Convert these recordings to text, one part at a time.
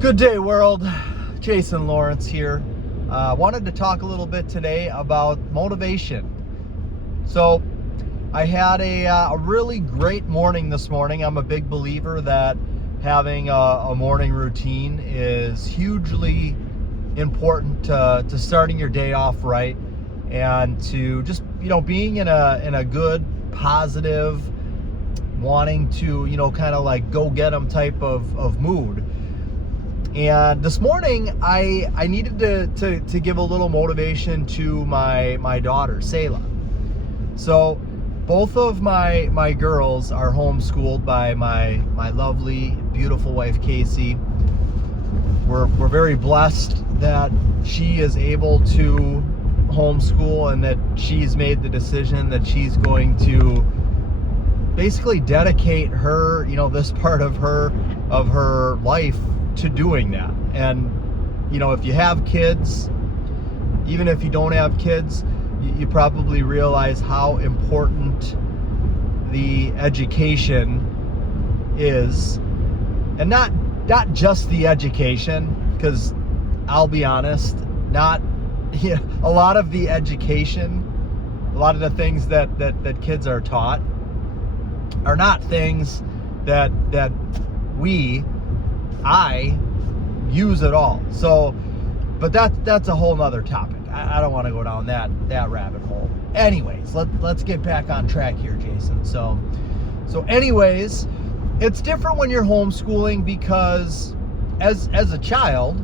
Good day, world. Jason Lawrence here. Wanted to talk a little bit today about motivation. So I had a really great morning this morning. I'm a big believer that having a morning routine is hugely important to starting your day off right, and to just being in a good, positive, wanting to kind of like go get 'em type of mood. And this morning, I needed to give a little motivation to my daughter, Selah. So both of my girls are homeschooled by my lovely, beautiful wife, Casey. We're very blessed that she is able to homeschool and that she's made the decision that she's going to basically dedicate her, this part of her life to doing that. And if you have kids, even if you don't have kids, you probably realize how important the education is. And not just the education, because I'll be honest, not a lot of the education, a lot of the things that kids are taught are not things that I use at all. So, but that's a whole nother topic. I don't want to go down that rabbit hole. Anyways, let's get back on track here, Jason. So anyways, it's different when you're homeschooling, because as a child,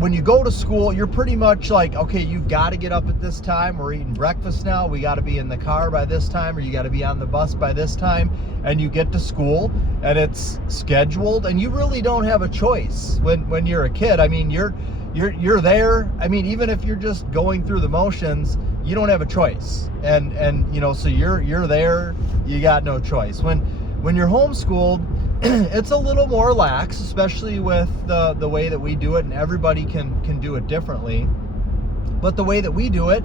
when you go to school, you're pretty much like, okay, you've got to get up at this time. We're eating breakfast now. We got to be in the car by this time, or you got to be on the bus by this time. And you get to school and it's scheduled, and you really don't have a choice when you're a kid. I mean, you're there. I mean, even if you're just going through the motions, you don't have a choice. And so you're there. You got no choice. When you're homeschooled, it's a little more lax, especially with the way that we do it, and everybody can do it differently. But the way that we do it,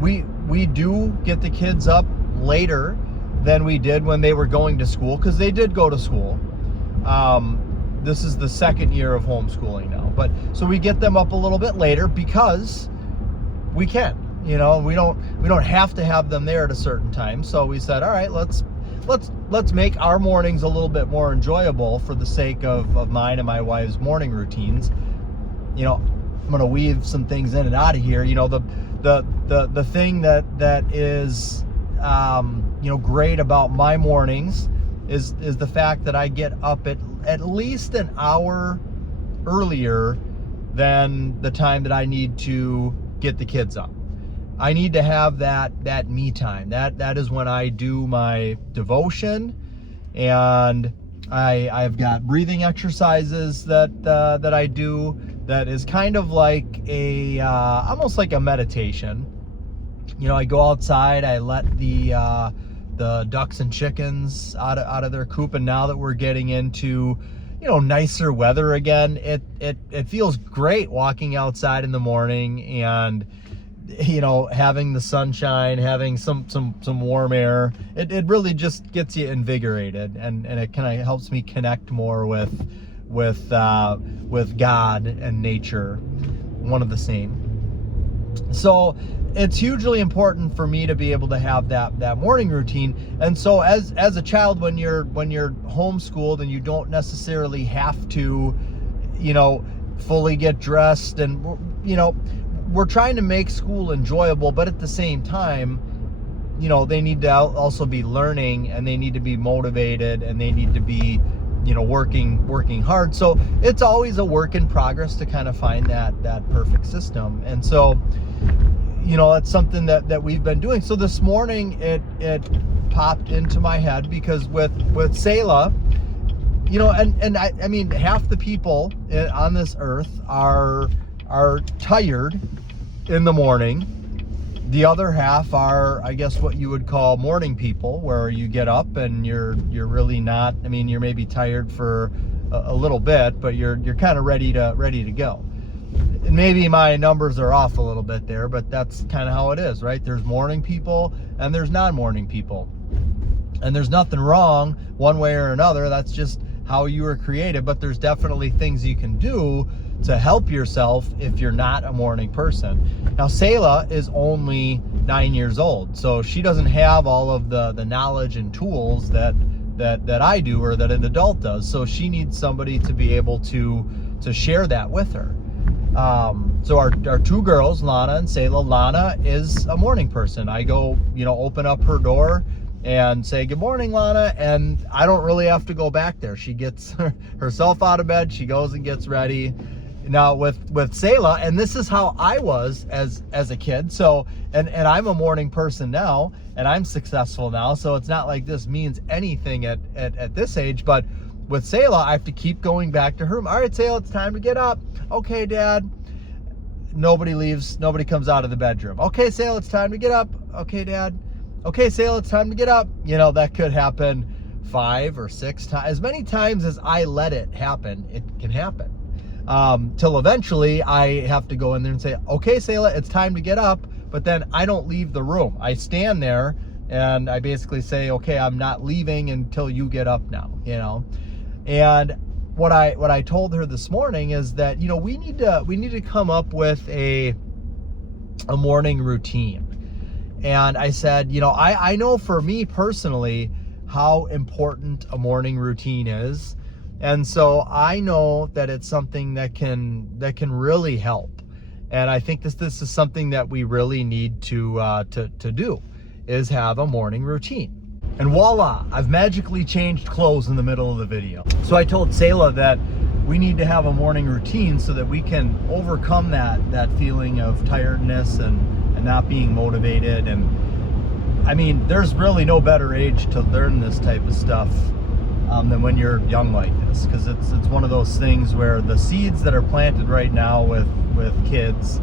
we do get the kids up later than we did when they were going to school, because they did go to school. This is the second year of homeschooling now, but so we get them up a little bit later because we can. We don't have to have them there at a certain time. So we said, all right, let's make our mornings a little bit more enjoyable for the sake of mine and my wife's morning routines. I'm gonna weave some things in and out of here. The thing that is great about my mornings is the fact that I get up at least an hour earlier than the time that I need to get the kids up. I need to have that me time. That is when I do my devotion, and I've got breathing exercises that I do. That is kind of like almost like a meditation. I go outside. I let the ducks and chickens out of their coop, and now that we're getting into nicer weather again, it feels great walking outside in the morning and having the sunshine, having some warm air. It really just gets you invigorated, and it kind of helps me connect more with God and nature, one of the same. So it's hugely important for me to be able to have that morning routine. And so as a child, when you're homeschooled and you don't necessarily have to fully get dressed, and we're trying to make school enjoyable, but at the same time, they need to also be learning, and they need to be motivated, and they need to be, working hard. So it's always a work in progress to kind of find that perfect system. And so, it's something that we've been doing. So this morning it popped into my head because with Selah, and I mean, half the people on this earth are tired in the morning. The other half are, I guess, what you would call morning people, where you get up and you're really not. I mean, you're maybe tired for a little bit, but you're kind of ready to go. And maybe my numbers are off a little bit there, but that's kind of how it is, right? There's morning people and there's non-morning people, and there's nothing wrong one way or another. That's just how you were created, but there's definitely things you can do to help yourself if you're not a morning person. Now, Selah is only 9 years old, so she doesn't have all of the knowledge and tools that I do, or that an adult does. So she needs somebody to be able to share that with her. So our two girls, Lana and Selah. Lana is a morning person. I go, open up her door and say, "Good morning, Lana," and I don't really have to go back there. She gets herself out of bed, she goes and gets ready. Now with Selah, and this is how I was as a kid, so and I'm a morning person now, and I'm successful now, so it's not like this means anything at this age. But with Selah, I have to keep going back to her room. "All right, Selah, it's time to get up." "Okay, Dad." Nobody leaves, nobody comes out of the bedroom. "Okay, Selah, it's time to get up." "Okay, Dad." "Okay, Selah, it's time to get up." That could happen 5 or 6 times. As many times as I let it happen, it can happen. Till eventually I have to go in there and say, "Okay, Selah, it's time to get up." But then I don't leave the room. I stand there and I basically say, "Okay, I'm not leaving until you get up now," And what I told her this morning is that, we need to come up with a morning routine. And I said, I know for me personally how important a morning routine is. And so I know that it's something that can really help. And I think this is something that we really need to do, is have a morning routine. And voila, I've magically changed clothes in the middle of the video. So I told Selah that we need to have a morning routine so that we can overcome that feeling of tiredness and not being motivated. And I mean, there's really no better age to learn this type of stuff than when you're young like this, because it's one of those things where the seeds that are planted right now with kids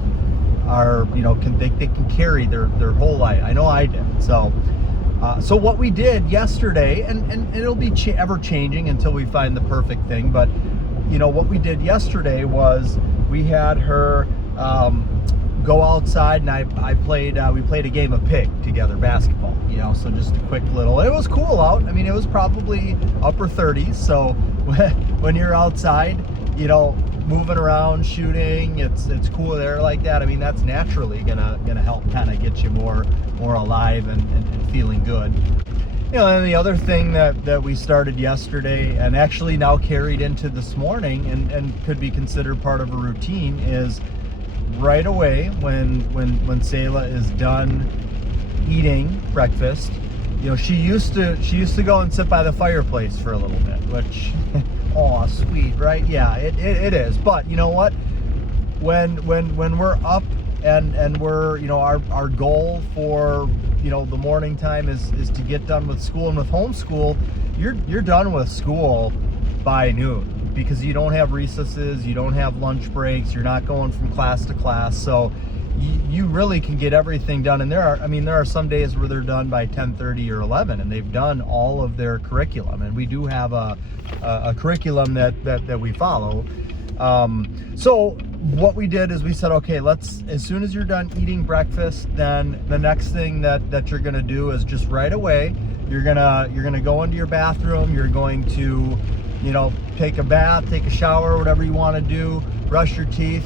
are, they can carry their whole life. I know I did. So what we did yesterday, and it'll be ever changing until we find the perfect thing, but what we did yesterday was we had her go outside, and we played a game of pig together, basketball, so just a quick little, it was cool out. I mean, it was probably upper 30s, so when you're outside, moving around, shooting, it's cool there like that. I mean, that's naturally gonna help kind of get you more alive and feeling good. And the other thing that we started yesterday, and actually now carried into this morning, and could be considered part of a routine, is right away when Selah is done eating breakfast, she used to go and sit by the fireplace for a little bit, which oh, sweet, right? Yeah, it is. But you know what? When we're up and we're, our goal for, the morning time is to get done with school. And with homeschool, you're done with school by noon, because you don't have recesses, you don't have lunch breaks, you're not going from class to class. So you really can get everything done. And there are some days where they're done by 10:30 or 11, and they've done all of their curriculum. And we do have a curriculum that we follow. So what we did is we said, okay, as soon as you're done eating breakfast, then the next thing that you're gonna do is just right away, you're gonna go into your bathroom, you're going to, take a bath, take a shower, whatever you want to do, brush your teeth,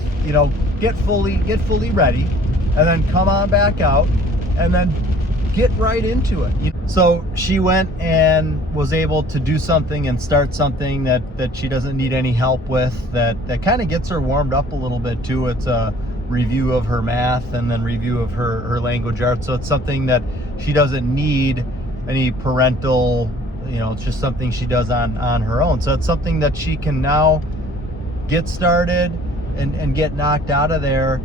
get fully ready, and then come on back out, and then get right into it. So she went and was able to do something and start something that she doesn't need any help with, that kind of gets her warmed up a little bit too. It's a review of her math and then review of her language arts. So it's something that she doesn't need any parental, it's just something she does on her own. So it's something that she can now get started and get knocked out of there.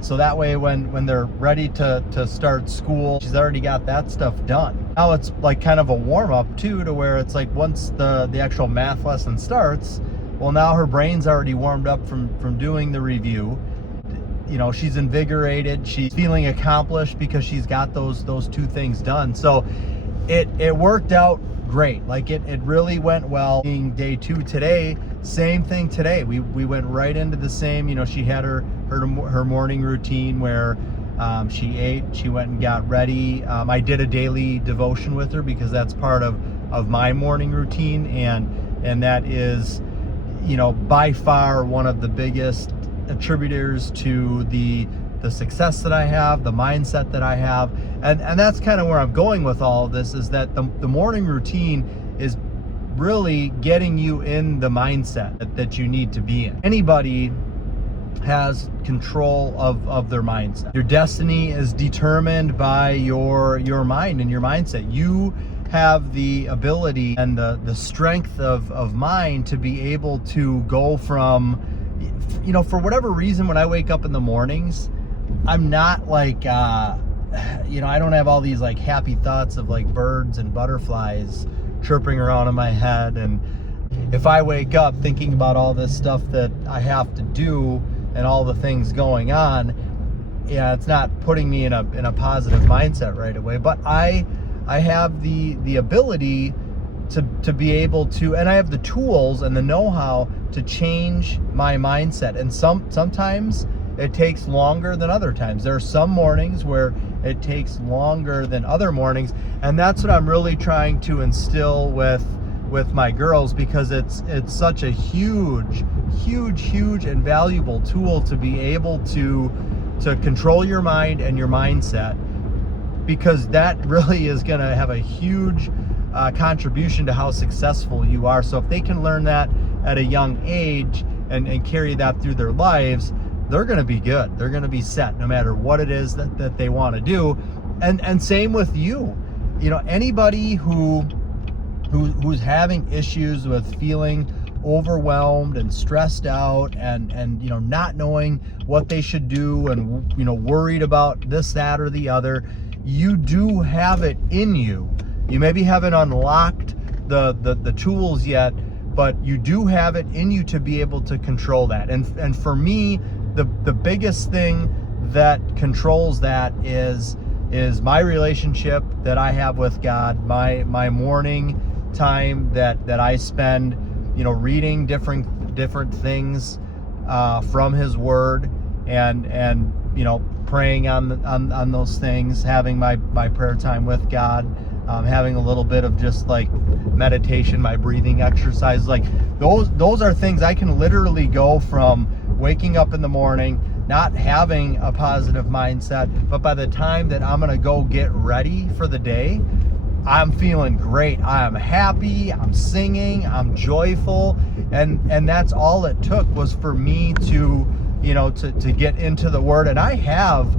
So that way when they're ready to start school, she's already got that stuff done. Now it's like kind of a warm up too, to where it's like once the actual math lesson starts, well, now her brain's already warmed up from doing the review. She's invigorated, she's feeling accomplished because she's got those two things done. So it worked out great. Like it really went well. Being day 2 today, same thing today. We went right into the same, she had her morning routine where she ate, she went and got ready. I did a daily devotion with her because that's part of my morning routine, and and that is, by far one of the biggest attributors to the success that I have, the mindset that I have. And that's kind of where I'm going with all of this, is that the morning routine is really getting you in the mindset that you need to be in. Anybody has control of their mindset. Your destiny is determined by your mind and your mindset. You have the ability and the strength of mind to be able to go from, for whatever reason, when I wake up in the mornings, I'm not like, I don't have all these like happy thoughts of like birds and butterflies chirping around in my head. And if I wake up thinking about all this stuff that I have to do and all the things going on, it's not putting me in a positive mindset right away. But I have the ability to be able to, and I have the tools and the know-how to change my mindset. And sometimes it takes longer than other times. There are some mornings where it takes longer than other mornings, and that's what I'm really trying to instill with my girls, because it's such a huge and valuable tool to be able to control your mind and your mindset, because that really is going to have a huge contribution to how successful you are. So if they can learn that at a young age and carry that through their lives, they're going to be good. They're going to be set no matter what it is that they want to do. And same with you. Anybody who's having issues with feeling overwhelmed and stressed out and not knowing what they should do and worried about this, that, or the other, you do have it in you. You maybe haven't unlocked the tools yet, but you do have it in you to be able to control that. And for me, the biggest thing that controls that is my relationship that I have with God, my morning time that I spend, reading different things from His Word, and praying on those things, having my prayer time with God, having a little bit of just like meditation, my breathing exercise. Like those are things I can literally go from waking up in the morning, not having a positive mindset, but by the time that I'm gonna go get ready for the day, I'm feeling great. I am happy, I'm singing, I'm joyful, and that's all it took was for me to get into the Word. And I have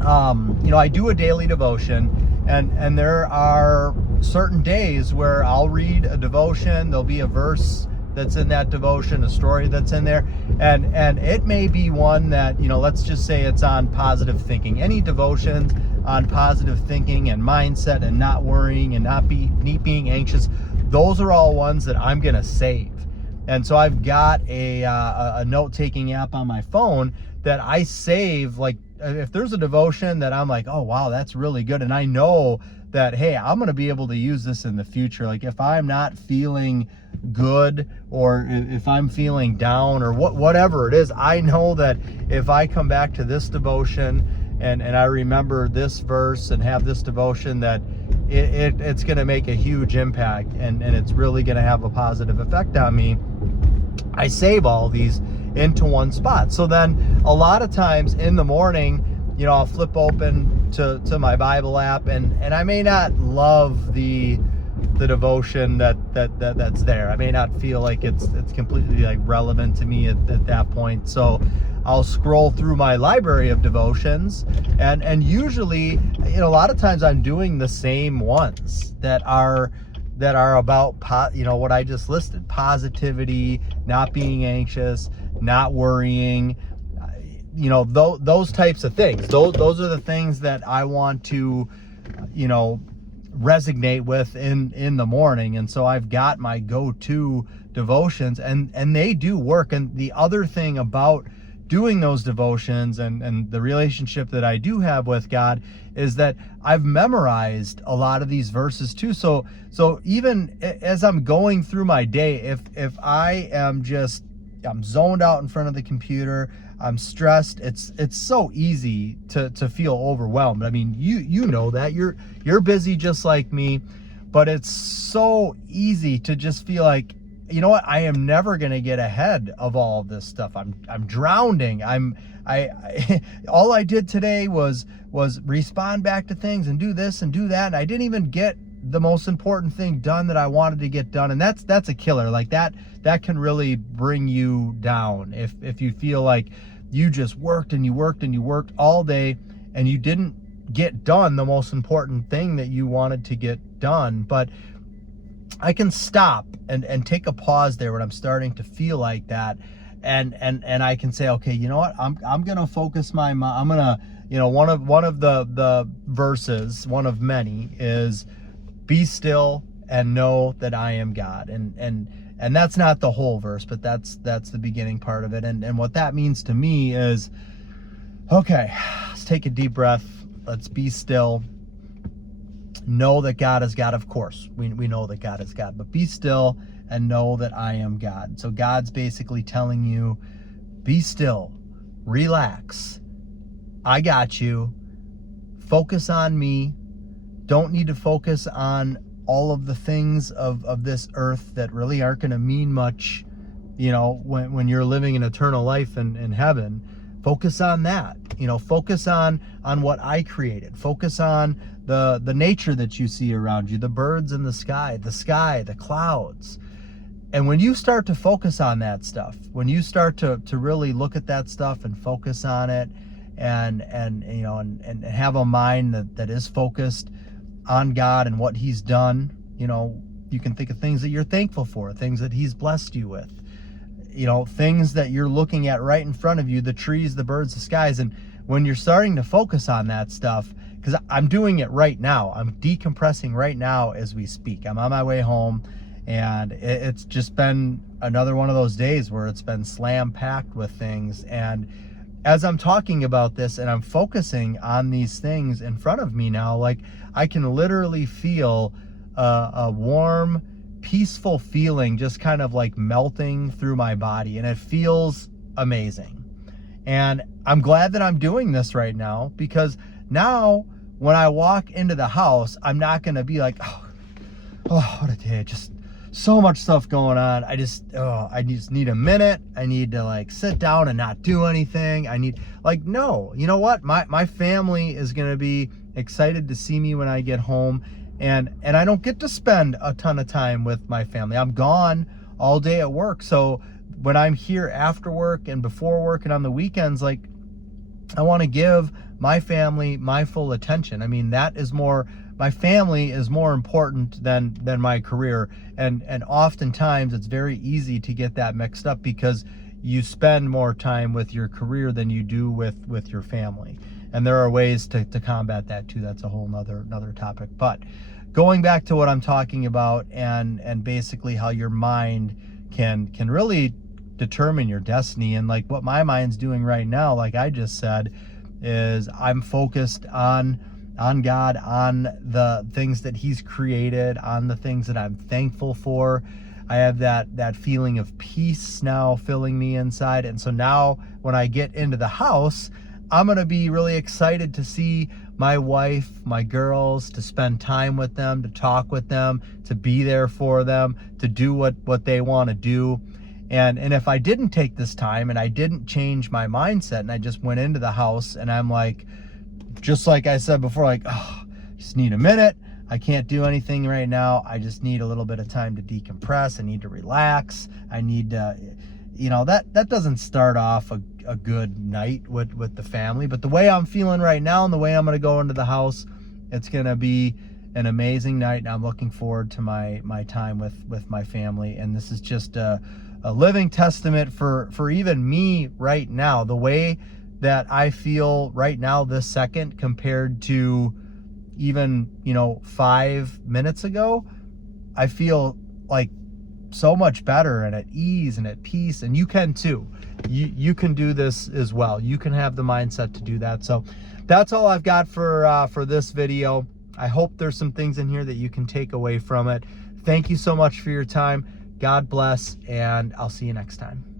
I do a daily devotion, and there are certain days where I'll read a devotion. There'll be a verse that's in that devotion, a story that's in there, and it may be one that, let's just say it's on positive thinking. Any devotions on positive thinking and mindset and not worrying and not being anxious, those are all ones that I'm gonna save. And so I've got a note-taking app on my phone that I save. Like if there's a devotion that I'm like, oh wow, that's really good, and I know that, hey, I'm going to be able to use this in the future. Like if I'm not feeling good, or if I'm feeling down, or whatever it is, I know that if I come back to this devotion and I remember this verse and have this devotion, that it's going to make a huge impact, and it's really going to have a positive effect on me. I save all these into one spot. So then a lot of times in the morning, I'll flip open to my Bible app, and I may not love the devotion that's there. I may not feel like it's completely like relevant to me at that point. So I'll scroll through my library of devotions, and usually, a lot of times I'm doing the same ones that are about what I just listed: positivity, not being anxious, not worrying, those types of things. Those are the things that I want to resonate with in the morning. And so I've got my go-to devotions, and they do work. And the other thing about doing those devotions and the relationship that I do have with God is that I've memorized a lot of these verses too. So even as I'm going through my day, if I am I'm zoned out in front of the computer, I'm stressed, it's so easy to feel overwhelmed. I mean, you know that you're busy just like me, But it's so easy to just feel like, you know what, I am never going to get ahead of all of this stuff. I'm drowning. All I did today was respond back to things and do this and do that, and I didn't even get the most important thing done that I wanted to get done. And that's a killer. Like that can really bring you down if you feel like you just worked and you worked and you worked all day and you didn't get done the most important thing that you wanted to get done. But I can stop and take a pause there when I'm starting to feel like that, and I can say, okay, you know what, I'm gonna focus my mind. I'm gonna, you know, one of the verses, one of many, is be still and know that I am God. And that's not the whole verse, but that's the beginning part of it. And what that means to me is, okay, let's take a deep breath. Let's be still. Know that God is God. Of course, we know that God is God, but be still and know that I am God. So God's basically telling you, be still, relax. I got you. Focus on me. Don't need to focus on all of the things of this earth that really aren't going to mean much, you know, when you're living an eternal life in heaven. Focus on that. You know, focus on what I created. Focus on the nature that you see around you, the birds in the sky, the clouds. And when you start to focus on that stuff, when you start to really look at that stuff and focus on it, and you know, and have a mind that is focused on God and what He's done, you know, you can think of things that you're thankful for, things that He's blessed you with, you know, things that you're looking at right in front of you, the trees, the birds, the skies. And when you're starting to focus on that stuff, because I'm doing it right now, I'm decompressing right now as we speak. I'm on my way home, and it's just been another one of those days where it's been slam packed with things. And as I'm talking about this and I'm focusing on these things in front of me now, like, I can literally feel a warm, peaceful feeling just kind of like melting through my body, and it feels amazing. And I'm glad that I'm doing this right now, because now when I walk into the house, I'm not going to be like, oh, what a day, just so much stuff going on. I just need a minute. I need to like sit down and not do anything. I need, like, no, you know what? My family is going to be excited to see me when I get home. And I don't get to spend a ton of time with my family. I'm gone all day at work. So when I'm here after work and before work and on the weekends, like, I want to give my family my full attention. I mean, my family is more important than my career. And oftentimes it's very easy to get that mixed up, because you spend more time with your career than you do with your family. And there are ways to combat that too. That's a whole another topic. But going back to what I'm talking about, and basically how your mind can really determine your destiny. And like what my mind's doing right now, like I just said, is I'm focused on God, on the things that He's created, on the things that I'm thankful for. I have that feeling of peace now filling me inside. And so now when I get into the house, I'm going to be really excited to see my wife, my girls, to spend time with them, to talk with them, to be there for them, to do what they want to do. And if I didn't take this time and I didn't change my mindset, and I just went into the house and I'm like, just like I said before, like, oh, just need a minute. I can't do anything right now. I just need a little bit of time to decompress. I need to relax. I need to, you know, that doesn't start off a good night with the family. But the way I'm feeling right now and the way I'm going to go into the house, it's going to be an amazing night. And I'm looking forward to my time with my family. And this is just a living testament for even me right now, the way that I feel right now this second compared to even, 5 minutes ago. I feel like so much better and at ease and at peace. And you can too. You can do this as well. You can have the mindset to do that. So that's all I've got for this video. I hope there's some things in here that you can take away from it. Thank you so much for your time. God bless, and I'll see you next time.